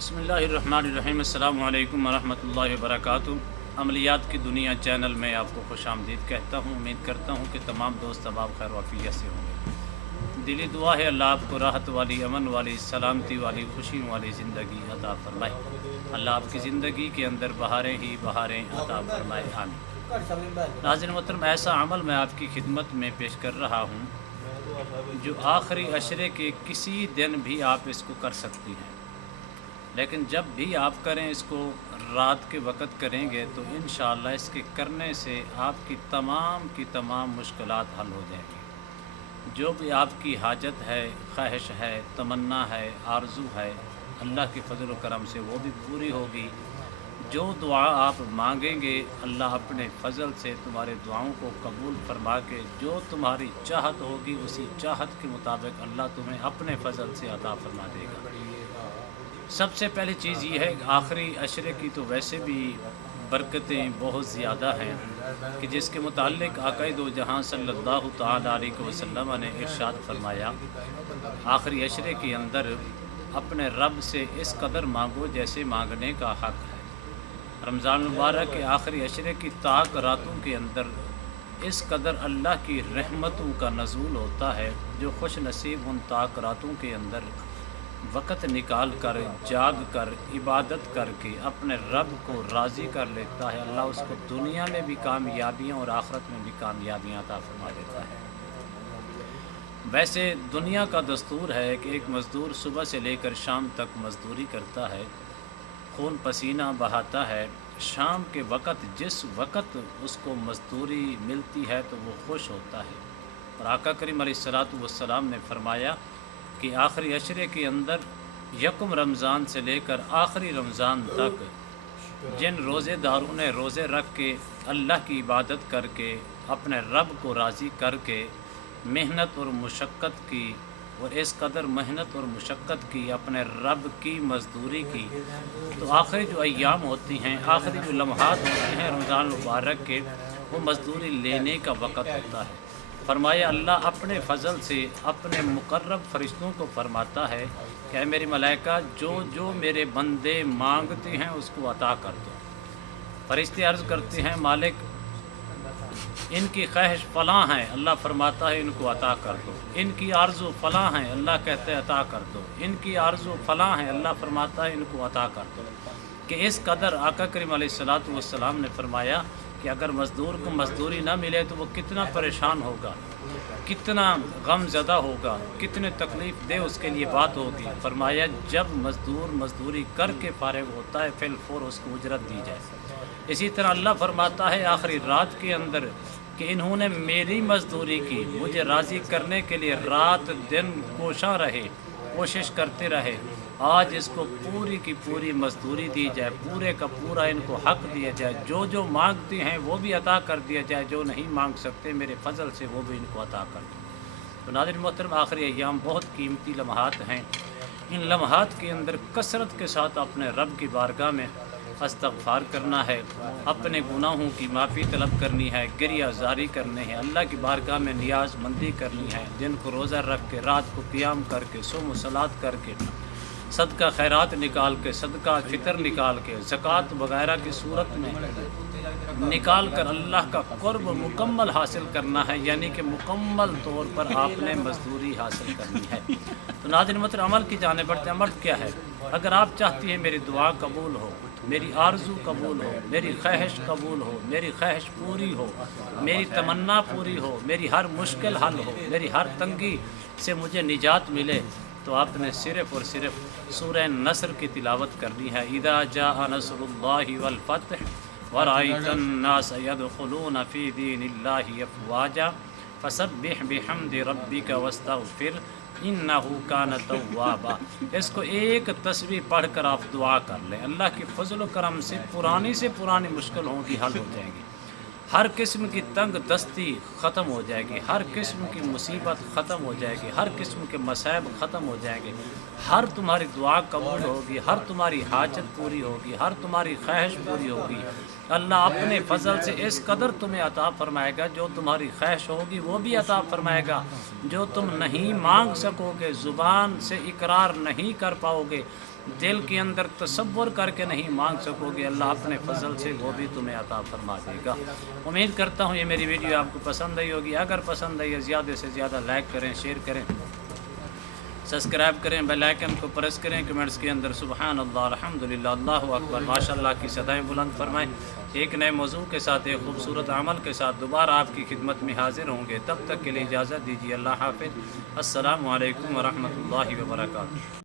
بسم اللہ الرحمن الرحیم۔ السلام علیکم ورحمۃ اللہ وبرکاتہ۔ عملیات کی دنیا چینل میں آپ کو خوش آمدید کہتا ہوں۔ امید کرتا ہوں کہ تمام دوست احباب خیر وافیت سے ہوں گے۔ دلی دعا ہے اللہ آپ کو راحت والی، امن والی، سلامتی والی، خوشی والی زندگی عطا فرمائے۔ اللہ آپ کی زندگی کے اندر بہاریں ہی بہاریں عطا فرمائے، آمین۔ ناظرین محترم، ایسا عمل میں آپ کی خدمت میں پیش کر رہا ہوں جو آخری عشرے کے کسی دن بھی آپ اس کو کر سکتی ہیں، لیکن جب بھی آپ کریں اس کو رات کے وقت کریں گے تو انشاءاللہ اس کے کرنے سے آپ کی تمام مشکلات حل ہو جائیں گی۔ جو بھی آپ کی حاجت ہے، خواہش ہے، تمنا ہے، آرزو ہے، اللہ کے فضل و کرم سے وہ بھی پوری ہوگی۔ جو دعا آپ مانگیں گے اللہ اپنے فضل سے تمہارے دعاؤں کو قبول فرما کے جو تمہاری چاہت ہوگی اسی چاہت کے مطابق اللہ تمہیں اپنے فضل سے عطا فرما دے گا۔ سب سے پہلی چیز یہ ہے کہ آخری عشرے کی تو ویسے بھی برکتیں بہت زیادہ ہیں کہ جس کے متعلق آقا دو جہاں صلی اللہ تعالیٰ علیہ وسلم نے ارشاد فرمایا، آخری عشرے کے اندر اپنے رب سے اس قدر مانگو جیسے مانگنے کا حق ہے۔ رمضان المبارک کے آخری عشرے کی طاق راتوں کے اندر اس قدر اللہ کی رحمتوں کا نزول ہوتا ہے، جو خوش نصیب ان طاق راتوں کے اندر وقت نکال کر جاگ کر عبادت کر کے اپنے رب کو راضی کر لیتا ہے، اللہ اس کو دنیا میں بھی کامیابیاں اور آخرت میں بھی کامیابیاں عطا فرما دیتا ہے۔ ویسے دنیا کا دستور ہے کہ ایک مزدور صبح سے لے کر شام تک مزدوری کرتا ہے، خون پسینہ بہاتا ہے، شام کے وقت جس وقت اس کو مزدوری ملتی ہے تو وہ خوش ہوتا ہے۔ اور آقا کریم علیہ الصلاۃ والسلام نے فرمایا کہ آخری عشرے کے اندر یکم رمضان سے لے کر آخری رمضان تک جن روزے داروں نے روزے رکھ کے اللہ کی عبادت کر کے اپنے رب کو راضی کر کے محنت اور مشقت کی، اور اس قدر محنت اور مشقت کی، اپنے رب کی مزدوری کی، تو آخری جو ایام ہوتی ہیں، آخری جو لمحات ہوتے ہیں رمضان المبارک کے، وہ مزدوری لینے کا وقت ہوتا ہے۔ فرمایا اللہ اپنے فضل سے اپنے مقرب فرشتوں کو فرماتا ہے کہ اے میری ملائکہ جو میرے بندے مانگتے ہیں اس کو عطا کر دو۔ فرشتے عرض کرتے ہیں مالک ان کی خواہش فلاں ہیں، اللہ فرماتا ہے ان کو عطا کر دو۔ ان کی آرزو فلاں ہیں، اللہ کہتے ہیں عطا کر دو۔ ان کی آرزو فلاں ہیں، اللہ فرماتا ہے ان کو عطا کر دو۔ کہ اس قدر آقا کریم علیہ الصلاۃ والسلام نے فرمایا کہ اگر مزدور کو مزدوری نہ ملے تو وہ کتنا پریشان ہوگا، کتنا غم زدہ ہوگا، کتنے تکلیف دہ اس کے لیے بات ہوگی۔ فرمایا جب مزدور مزدوری کر کے فارغ ہوتا ہے فی الفور اس کو اجرت دی جائے۔ اسی طرح اللہ فرماتا ہے آخری رات کے اندر کہ انہوں نے میری مزدوری کی، مجھے راضی کرنے کے لیے رات دن کوشاں رہے، کوشش کرتے رہے، آج اس کو پوری کی پوری مزدوری دی جائے، پورے کا پورا ان کو حق دیا جائے، جو مانگتے ہیں وہ بھی عطا کر دیا جائے، جو نہیں مانگ سکتے میرے فضل سے وہ بھی ان کو عطا کر دو۔ تو ناظرین محترم، آخری ایام بہت قیمتی لمحات ہیں۔ ان لمحات کے اندر کثرت کے ساتھ اپنے رب کی بارگاہ میں استغفار کرنا ہے، اپنے گناہوں کی معافی طلب کرنی ہے، گریہ زاری کرنے ہیں، اللہ کی بارگاہ میں نیاز مندی کرنی ہے، دن کو روزہ رکھ کے، رات کو قیام کر کے، صوم و صلات کر کے، صدقہ خیرات نکال کے، صدقہ فطر نکال کے، زکوٰۃ وغیرہ کی صورت میں نکال کر اللہ کا قرب مکمل حاصل کرنا ہے، یعنی کہ مکمل طور پر آپ نے مزدوری حاصل کرنی ہے۔ تو ناظرین محترم، عمل کی جانب بڑھتے ہیں۔ عمل کیا ہے؟ اگر آپ چاہتی ہیں میری دعا قبول ہو، میری آرزو قبول ہو، میری خواہش قبول ہو، میری خواہش پوری ہو، میری تمنا پوری ہو، میری ہر مشکل حل ہو، میری ہر تنگی سے مجھے نجات ملے، تو آپ نے صرف اور صرف سورہ نصر کی تلاوت کرنی ہے۔ اذا جاء نصر اللہ والفتح ورأيت الناس يدخلون في دين الله افواجا فسبح بحمد ربك واستغفر انه كان توابا۔ اس کو ایک تسبیح پڑھ کر آپ دعا کر لیں، اللہ کے فضل و کرم سے پرانی سے پرانی مشکل ہوں گی حل ہو جائیں گی، ہر قسم کی تنگ دستی ختم ہو جائے گی، ہر قسم کی مصیبت ختم ہو جائے گی، ہر قسم کے مصائب ختم ہو جائیں گے، ہر تمہاری دعا قبول ہوگی، ہر تمہاری حاجت پوری ہوگی، ہر تمہاری خواہش پوری ہوگی۔ اللہ اپنے فضل سے اس قدر تمہیں عطا فرمائے گا، جو تمہاری خواہش ہوگی وہ بھی عطا فرمائے گا، جو تم نہیں مانگ سکو گے، زبان سے اقرار نہیں کر پاؤ گے، دل کے اندر تصور کر کے نہیں مانگ سکو گے، اللہ اپنے فضل سے وہ بھی تمہیں عطا فرما دے گا۔ امید کرتا ہوں یہ میری ویڈیو آپ کو پسند آئی ہوگی، اگر پسند آئی ہے زیادہ سے زیادہ لائک کریں، شیئر کریں، سبسکرائب کریں، بیل آئیکن کو پریس کریں، کمنٹس کے اندر سبحان اللہ، الحمدللہ، اللہ اکبر، ماشاءاللہ کی صدائیں بلند فرمائیں۔ ایک نئے موضوع کے ساتھ، ایک خوبصورت عمل کے ساتھ دوبارہ آپ کی خدمت میں حاضر ہوں گے، تب تک کے لیے اجازت دیجیے، اللہ حافظ، السلام علیکم ورحمۃ اللہ وبرکاتہ۔